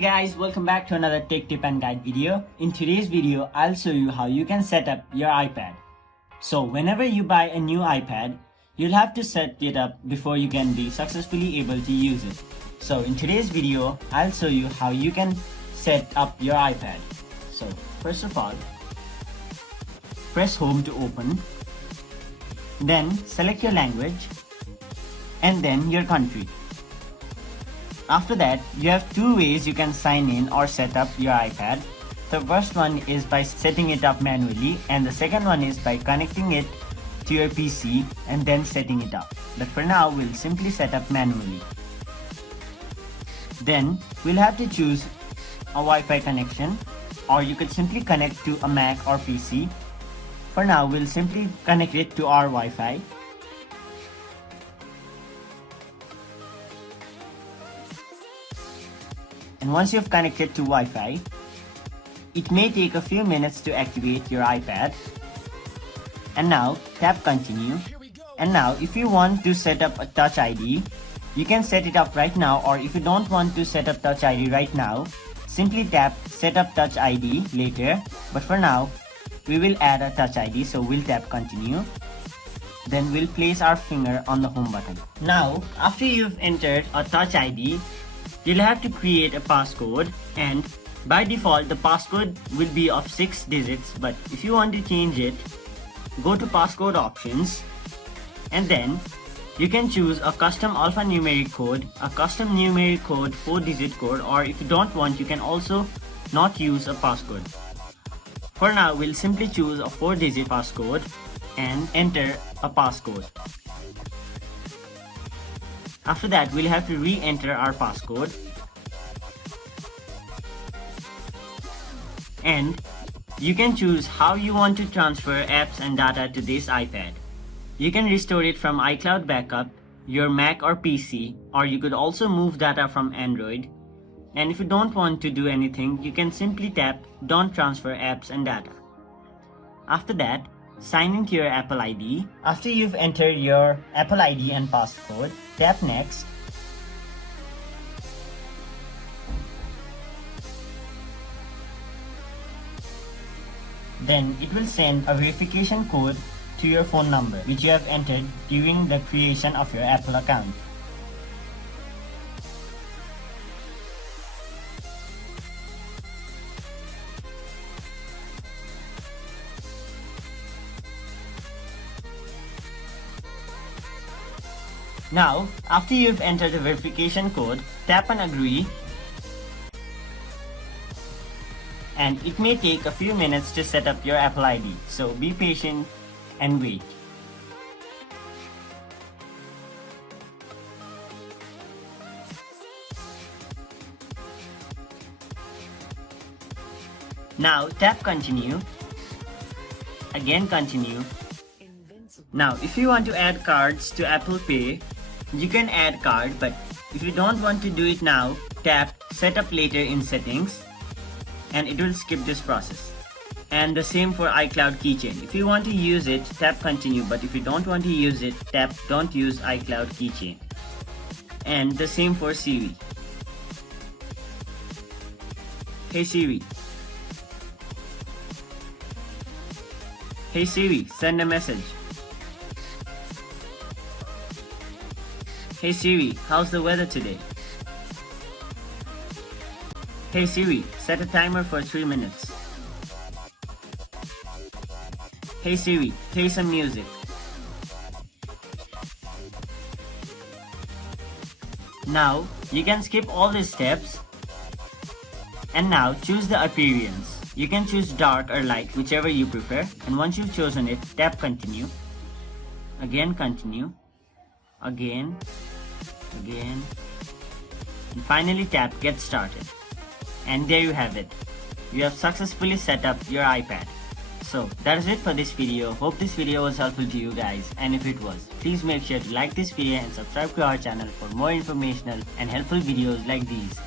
Hey guys, welcome back to another tech tip and guide video. In today's video, I'll show you how you can set up your iPad. So whenever you buy a new iPad, you'll have to set it up before you can be successfully able to use it. So in today's video, I'll show you how you can set up your iPad. So first of all, press home to open. Then select your language and then your country. After that, you have two ways you can sign in or set up your iPad. The first one is by setting it up manually, and the second one is by connecting it to your PC and then setting it up. But for now, we'll simply set up manually. Then we'll have to choose a Wi-Fi connection, or you could simply connect to a Mac or PC. For now, we'll simply connect it to our Wi-Fi. And once you've connected to Wi-Fi, it may take a few minutes to activate your iPad. And now tap continue. And now if you want to set up a Touch ID, you can set it up right now, or if you don't want to set up Touch ID right now, simply tap set up Touch ID later. But for now, we will add a Touch ID, so we'll tap continue. Then we'll place our finger on the home button. Now, after you've entered a Touch ID, you'll have to create a passcode, and by default the passcode will be of 6 digits, but if you want to change it, go to passcode options and then you can choose a custom alphanumeric code, a custom numeric code, 4-digit code, or if you don't want, you can also not use a passcode. For now, we'll simply choose a 4-digit passcode and enter a passcode. After that, we'll have to re-enter our passcode. And you can choose how you want to transfer apps and data to this iPad. You can restore it from iCloud backup, your Mac or PC, or you could also move data from Android. And if you don't want to do anything, you can simply tap Don't Transfer Apps and Data. After that, sign into your Apple ID. After you've entered your Apple ID and passcode, tap Next. Then it will send a verification code to your phone number, which you have entered during the creation of your Apple account. Now, after you've entered the verification code, tap on Agree. And it may take a few minutes to set up your Apple ID, so be patient and wait. Now tap Continue. Again Continue. Now if you want to add cards to Apple Pay, you can add card, but if you don't want to do it now, tap Set up later in Settings and it will skip this process. And the same for iCloud Keychain. If you want to use it, tap Continue, but if you don't want to use it, tap Don't Use iCloud Keychain. And the same for Siri. Hey Siri. Hey Siri, send a message. Hey Siri, how's the weather today? Hey Siri, set a timer for 3 minutes. Hey Siri, play some music. Now, you can skip all these steps. And now, choose the appearance. You can choose dark or light, whichever you prefer. And once you've chosen it, tap Continue. Again Continue. Again. And finally tap Get Started. And there you have it. You have successfully set up your iPad. So that is it for this video. Hope this video was helpful to you guys, and if it was, please make sure to like this video and subscribe to our channel for more informational and helpful videos like these.